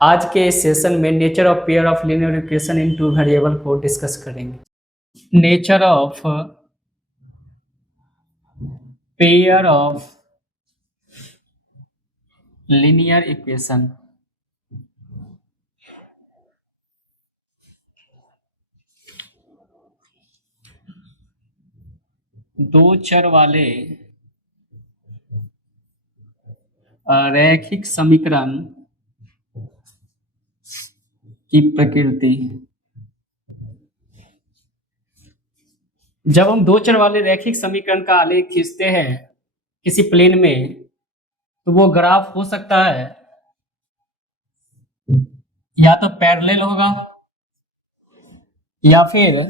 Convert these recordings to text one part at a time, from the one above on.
आज के इस सेशन में nature of pair of linear equation in two variable को डिस्कस करेंगे। Nature of pair of linear equation. दो चर वाले रैखिक समीकरण की प्रकृति। जब हम दो चर वाले रैखिक समीकरण का आलेख खींचते हैं किसी प्लेन में, तो वो ग्राफ हो सकता है या तो पैरेलल होगा या फिर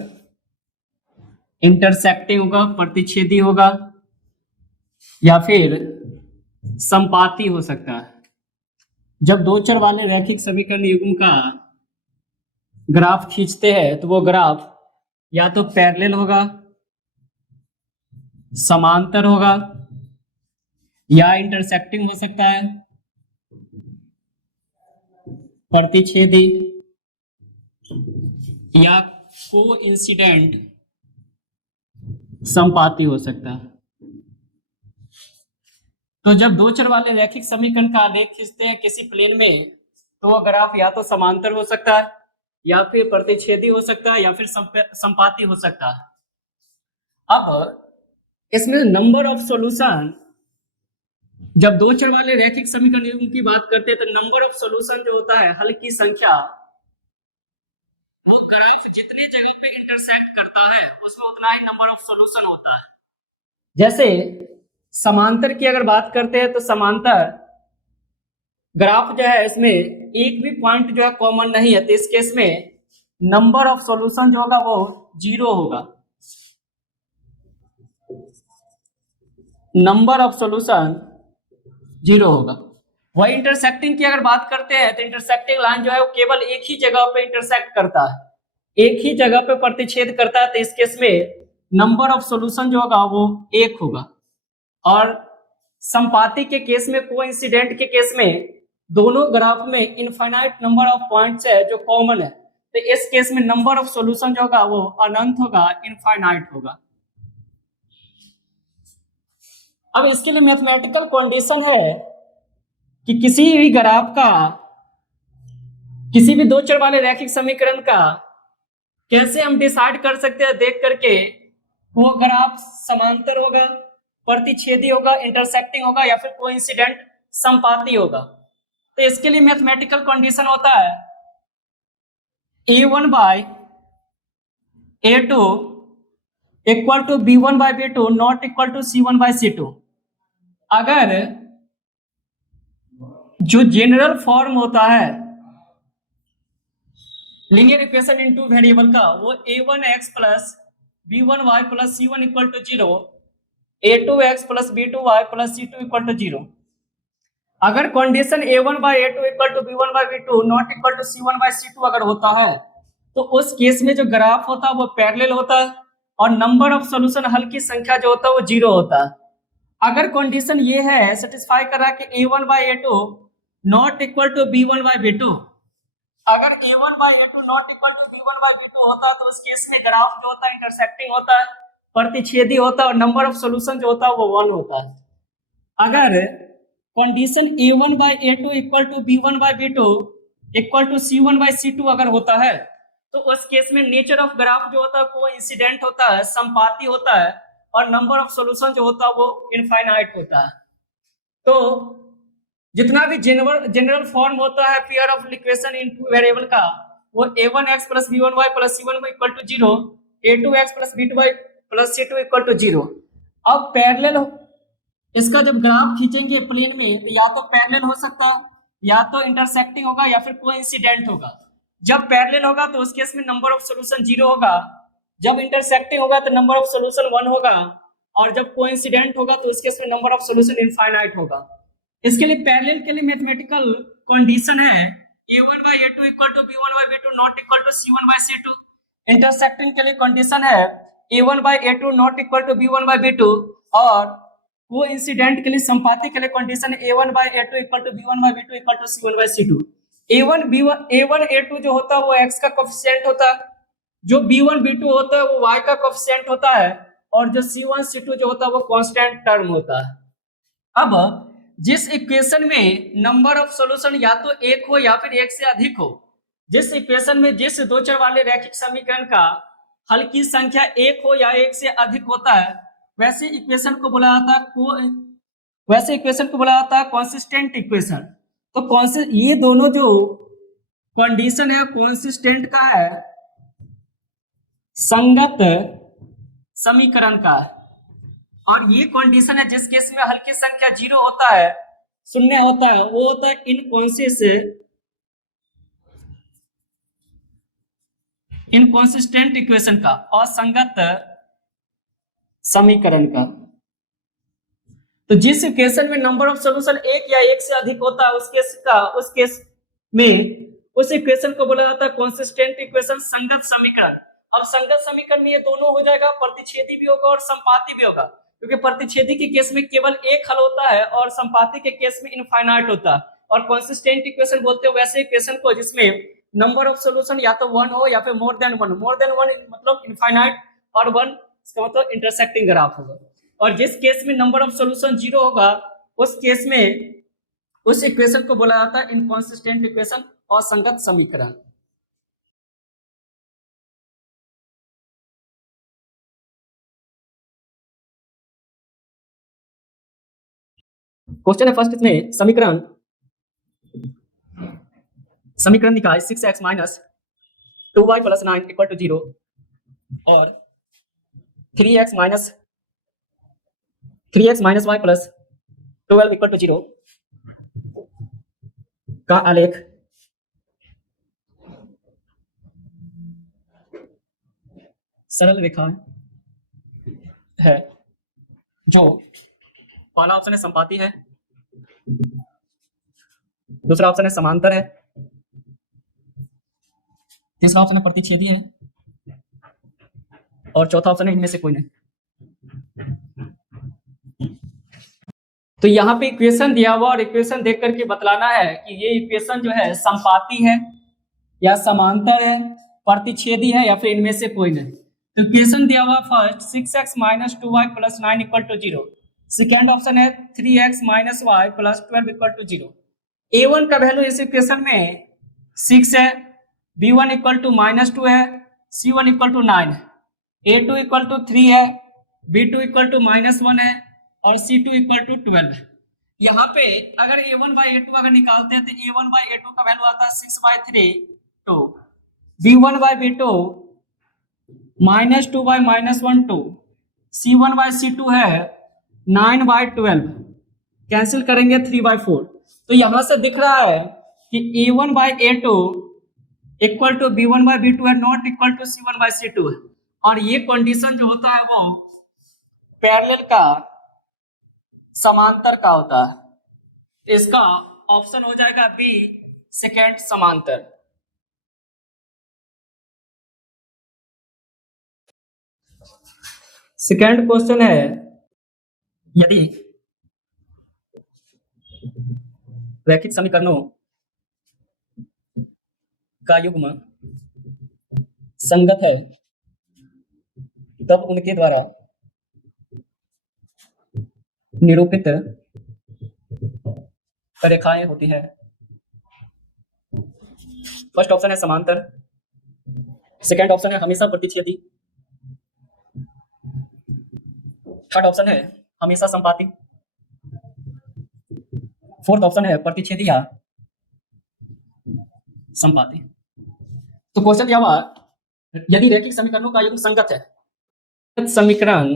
इंटरसेक्टिंग होगा, प्रतिच्छेदी होगा, या फिर संपाती हो सकता है। जब दो चर वाले रैखिक समीकरण युग्म का ग्राफ खींचते हैं तो वो ग्राफ या तो पैरेलल होगा, समांतर होगा, या इंटरसेक्टिंग हो सकता है, प्रतिच्छेदी, या कोइंसिडेंट संपाती हो सकता है। तो जब दो चर वाले रैखिक समीकरण का आलेख खींचते हैं किसी प्लेन में, तो वो ग्राफ या तो समांतर हो सकता है, या फिर प्रतिच्छेदी हो सकता है, या फिर संपाती हो सकता है। अब इसमें नंबर ऑफ सॉल्यूशन, जब दो चर वाले रैखिक समीकरण युग्म की बात करते हैं तो नंबर ऑफ सॉल्यूशन जो होता है, हल की संख्या, वो ग्राफ जितने जगह पे इंटरसेक्ट करता है उसमें उतना ही नंबर ऑफ सॉल्यूशन होता है। जैसे समांतर की अगर बात करते हैं तो समांतर ग्राफ जो है इसमें एक भी पॉइंट जो है कॉमन नहीं है, तो इस केस में नंबर ऑफ सॉल्यूशन जो होगा वो 0 होगा। नंबर ऑफ सॉल्यूशन 0 होगा। वही इंटरसेक्टिंग की अगर बात करते हैं तो इंटरसेक्टिंग लाइन जो है वो केवल एक ही जगह पे इंटरसेक्ट करता है, एक ही जगह पे प्रतिच्छेद करता है, तो इस केस में नंबर ऑफ सॉल्यूशन जो होगा वो 1 होगा। और संपाती के केस में, कोइंसिडेंट के केस में, दोनों ग्राफ में इनफाइनाइट नंबर ऑफ पॉइंट्स है जो कॉमन है, तो इस केस में नंबर ऑफ सॉल्यूशन जो होगा वो अनंत होगा, इनफाइनाइट होगा। अब इसके लिए मैथमेटिकल कंडीशन है कि किसी भी ग्राफ का, किसी भी दो चर वाले रैखिक समीकरण का कैसे हम डिसाइड कर सकते हैं देख करके वो ग्राफ समांतर होगा, प्रतिच्छेदी होगा, इंटरसेक्टिंग होगा, या फिर कोइंसिडेंट संपाती होगा। तो इसके लिए मैथमेटिकल कंडीशन होता है A1 by A2 equal to B1 by B2 not equal to C1 by C2। अगर जो जनरल फॉर्म होता है linear equation in two variable का, वो A1x plus B1y plus C1 equal to 0, A2x plus B2y plus C2 equal to 0। अगर condition A1 by A2 equal to B1 by B2 not equal to C1 by C2 अगर होता है, तो उस case में जो ग्राफ होता है वो पैरेलल होता है और नंबर ऑफ सॉल्यूशन, हल की संख्या जो होता है वो 0 होता है। अगर कंडीशन ये है, सेटिस्फाई कर रहा है कि A1 by A2 not equal to B1 by B2, अगर A1 by A2 not equal to B1 by B2 होता है तो उस केस में ग्राफ जो होता है इंटरसेक्टिंग होता है, प्रतिच्छेदी होता है, और नंबर ऑफ सॉल्यूशन जो होता है वो 1 होता है। अगर condition A1 by A2 equal to B1 by B2 equal to C1 by C2 अगर होता है, तो उस केस में नेचर ऑफ ग्राफ जो होता है कोइंसिडेंट होता है, संपाती होता है, और नंबर ऑफ सॉल्यूशन जो होता है वो इनफाइनाइट होता है। तो जितना भी जनरल फॉर्म होता है pair of equation in two variable का, वो A1x plus B1y plus C1 equal to 0, A2x plus B2y plus C2 equal to 0। अब पैरेलल इसका जब ग्राफ खींचेंगे प्लेन में, तो या तो पैरेलल हो सकता है, या तो इंटरसेक्टिंग होगा, या फिर कोइंसिडेंट होगा। जब पैरेलल होगा तो उस केस में नंबर ऑफ सॉल्यूशन 0 होगा, जब इंटरसेक्टिंग होगा तो नंबर ऑफ सॉल्यूशन 1 होगा, और जब कोइंसिडेंट होगा तो उस केस में नंबर ऑफ सॉल्यूशन इनफाइनाइट होगा। इसके लिए पैरेलल के लिए मैथमेटिकल कंडीशन है A1 by A2 equal to B1 by B2 not equal to C1 by C2। Intersecting के लिए कंडीशन है A1 by A2 not equal to B1 by B2, और कोइंसिडेंट के लिए, संपाती के लिए condition A1 by A2 equal to B1 by B2 equal to C1 by C2। A1 B1 A1 A2 जो होता है वो x का कोफिशिएंट होता है, जो B1 B2 होता है वो y का कोफिशिएंट होता है, और जो C1 C2 जो होता है वो कांस्टेंट टर्म होता है। अब जिस इक्वेशन में नंबर ऑफ सॉल्यूशन या तो एक हो या फिर एक से अधिक हो, जिस इक्वेशन में जिस दो चर वाले रैखिक समीकरण का हल की संख्या एक हो या एक से अधिक होता है, वैसे इक्वेशन को बोला जाता है कॉन्सिस्टेंट इक्वेशन। तो ये दोनों जो कंडीशन है कॉन्सिस्टेंट का है, संगत समीकरण का है। और ये कंडीशन है जिस केस में हल की संख्या 0 होता है, शून्य होता है, वो होता है इनकॉन्सिस्टेंट इक्वेशन का, असंगत समीकरण का। तो जिस इक्वेशन में नंबर ऑफ सॉल्यूशन एक या एक से अधिक होता है उस केस में उस इक्वेशन को बोला जाता है कॉन्सिस्टेंट इक्वेशन, संगत समीकरण। अब संगत समीकरण में ये दोनों हो जाएगा, प्रतिच्छेदी भी होगा और संपाती भी होगा, क्योंकि प्रतिच्छेदी के केस में केवल एक हल होता है और संपाती के केस में इनफाइनाइट होता है। और कॉन्सिस्टेंट इक्वेशन बोलते हैं वैसे इक्वेशन को जिसमें नंबर ऑफ सॉल्यूशन या तो 1 हो या फिर मोर देन वन मतलब इनफाइनाइट, और 1 इसका मतलब इंटरसेक्टिंग ग्राफ होगा। और जिस केस में नंबर ऑफ सॉल्यूशन 0 होगा उस केस में उस इक्वेशन को बोला जाता है इनकॉन्सिस्टेंट इक्वेशन, असंगत समीकरण। क्वेश्चन है फर्स्ट, इसमें समीकरण निकाय 6x minus 2y plus 9 equal to 0 और 3x minus y plus 12 equal to 0 का आलेख सरल रेखा है। जो पहला ऑप्शन है संपाती है, दूसरा ऑप्शन है समांतर है, तीसरा ऑप्शन है प्रतिच्छेदी है, और चौथा ऑप्शन है इनमें से कोई नहीं। तो यहाँ पे इक्वेशन दिया हुआ और इक्वेशन देख करके बतलाना है कि ये इक्वेशन जो है संपाती है या समांतर है, प्रतिच्छेदी है या फिर इनमें से कोई नहीं। तो इक्वेशन दिया हुआ first 6x minus 2y plus 9 equal to 0, second option है 3x minus y plus 12 equal to 0। a1 का वैल्यू इस इक्वेशन में 6 है, b1 इक्वल टू माइनस 2 है, c1 इक्वल टू 9 है, a2 इक्वल टू 3 है, b2 इक्वल टू माइनस 1 है, और c2 इक्वल टू 12 है। यहाँ पे अगर a1 बाई a2 अगर निकालते हैं तो a1 बाई a2 का वैल्यू आता है 6 बाई 3, तो b1 by b2 minus 2 by minus 1 2, c1 by c2 है 9 बाई 12, कैंसिल करेंगे 3 बाई 4। तो यहां से दिख रहा है कि a1 by a2 equal to b1 by b2 है, not equal to c1 by c2 है। और ये कंडीशन जो होता है वो पैरेलल का, समांतर का होता है। इसका ऑप्शन हो जाएगा बी, सेकेंड समांतर। सेकेंड क्वेश्चन है, यदि रैखिक समीकरणों का युग्म संगत है तब उनके द्वारा निरूपित रेखाएं होती है। फर्स्ट ऑप्शन है समांतर, सेकंड ऑप्शन है हमेशा प्रतिच्छेदी, थर्ड ऑप्शन है हमेशा संपाती, फोर्थ ऑप्शन है प्रतिच्छेदी या संपाती। तो क्वेश्चन दिया हुआ, यदि रैखिक समीकरणों का युग्म संगत है, समीकरण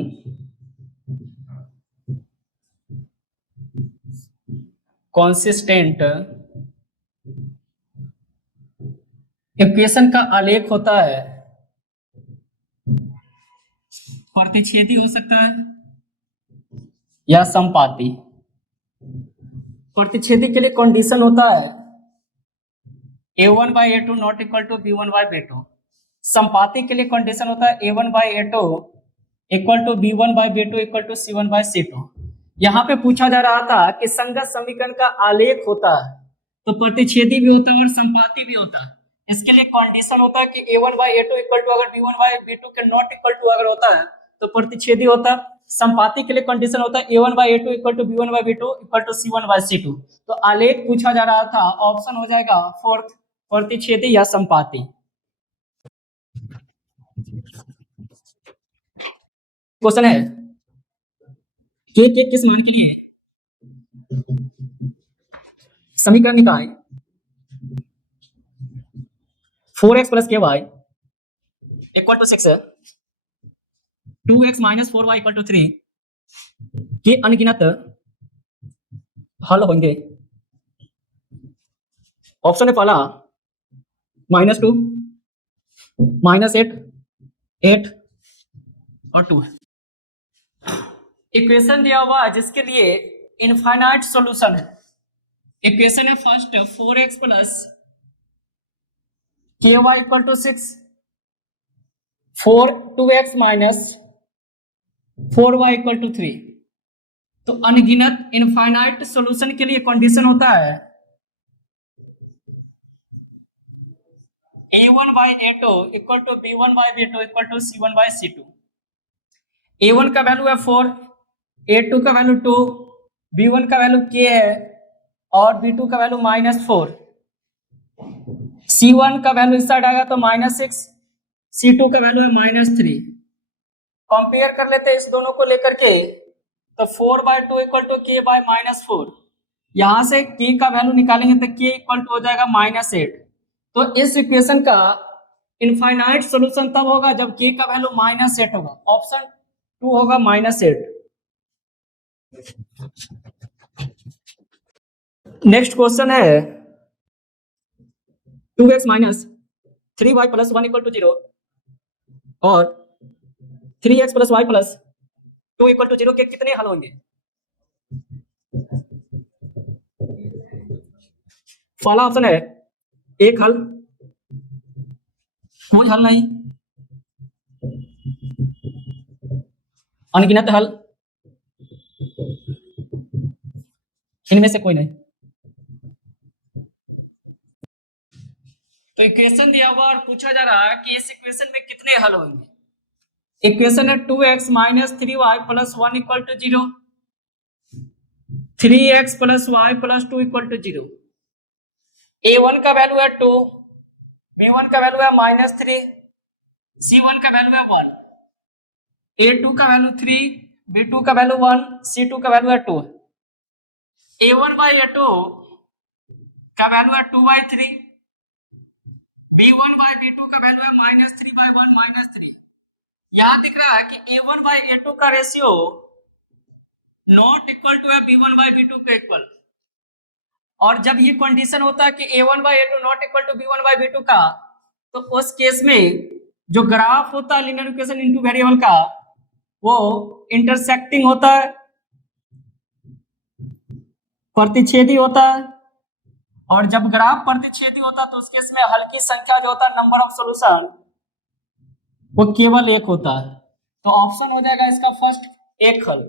कॉन्सिस्टेंट इक्वेशन का आलेख होता है, प्रतिच्छेदी हो सकता है या संपाती। प्रतिच्छेदी के लिए कंडीशन होता है a1 by a2 not equal to b1 by b2। संपाती के लिए कंडीशन होता है a1 by a2 equal to b1 by b2 equal to c1 by c2। यहाँ पे पूछा जा रहा था कि संगत समीकरण का आलेख होता है, तो प्रतिच्छेदी भी होता है और संपाती भी होता है। इसके लिए कंडीशन होता है कि a1 by a2 equal to अगर b1 by b2 के नॉट इक्वल टू अगर होता है तो प्रतिच्छेदी होता है। संपाती के लिए कंडीशन होता है a1 by a2 equal to b1 by b2 equal to c1 by c2। तो आलेख पूछा जा रहा था, ऑप्शन हो जाएगा फोर्थ, प्रतिच्छेदी या संपाती। क्वेश्चन है के किस मान के लिए समीकरण निकाय 4x plus k y equal to 6 2x minus 4y equal to 3 के अनगिनत हल होंगे। ऑप्शन है पहला -2 -8 8 और 2। इक्वेशन दिया हुआ है जिसके लिए इनफाइनाइट सॉल्यूशन है। इक्वेशन है first 4x plus k y equal to 6 2x minus 4y equal to 3। तो अनगिनत इनफाइनाइट सॉल्यूशन के लिए कंडीशन होता है a1 by a2 equal to b1 by b2 equal to c1 by c2। a1 का value है 4, a2 का value 2, b1 का वैल्यू k है और b2 का वैल्यू -4, c1 का वैल्यू इस साइड आएगा तो -6, c2 का वैल्यू है -3। कंपेयर कर लेते हैं इस दोनों को लेकर के, तो 4/2 इक्वल टू k बाय -4। यहां से k का वैल्यू निकालेंगे तो k इक्वल टू हो जाएगा -8। तो इस इक्वेशन का इनफाइनाइट सॉल्यूशन तब होगा जब k का वैल्यू -8 होगा। ऑप्शन 2 होगा -8। नेक्स्ट क्वेश्चन है 2x minus 3y plus 1 equal to 0 और 3x plus y plus 2 equal to 0 के कितने हल होंगे। पहला ऑप्शन है एक हल, कोई हल नहीं, अनगिनत हल, इनमें से कोई नहीं। तो इक्वेशन दिया हुआ और पूछा जा रहा है कि इस इक्वेशन में कितने हल होंगे। इक्वेशन है 2x minus 3y plus 1 equal to 0, 3x plus y plus 2 equal to 0। a1 का वैल्यू है 2, b1 का वैल्यू है -3, c1 का वैल्यू है 1, a2 का वैल्यू 3, b2 का वैल्यू 1, c2 का वैल्यू है 2। a1 by a2 का वैल्यू है 2/3, b1 by b2 का वैल्यू है -3/1 -3। यहां दिख रहा है कि a1 by a2 का रेशियो नॉट इक्वल टू है b1 by b2 के इक्वल। और जब ये कंडीशन होता है कि a1 by a2 not equal to b1 by b2 का, तो उस केस में जो ग्राफ होता है लीनियर इक्वेशन इनटू वेरिएबल का वो इंटरसेक्टिंग होता है, प्रतिच्छेदी होता है। और जब ग्राफ प्रतिच्छेदी होता है तो उस केस में हल्की संख्या जो होता है नंबर ऑफ सॉल्यूशन वो केवल एक होता है। तो ऑप्शन हो जाएगा इसका फर्स्ट एक हल।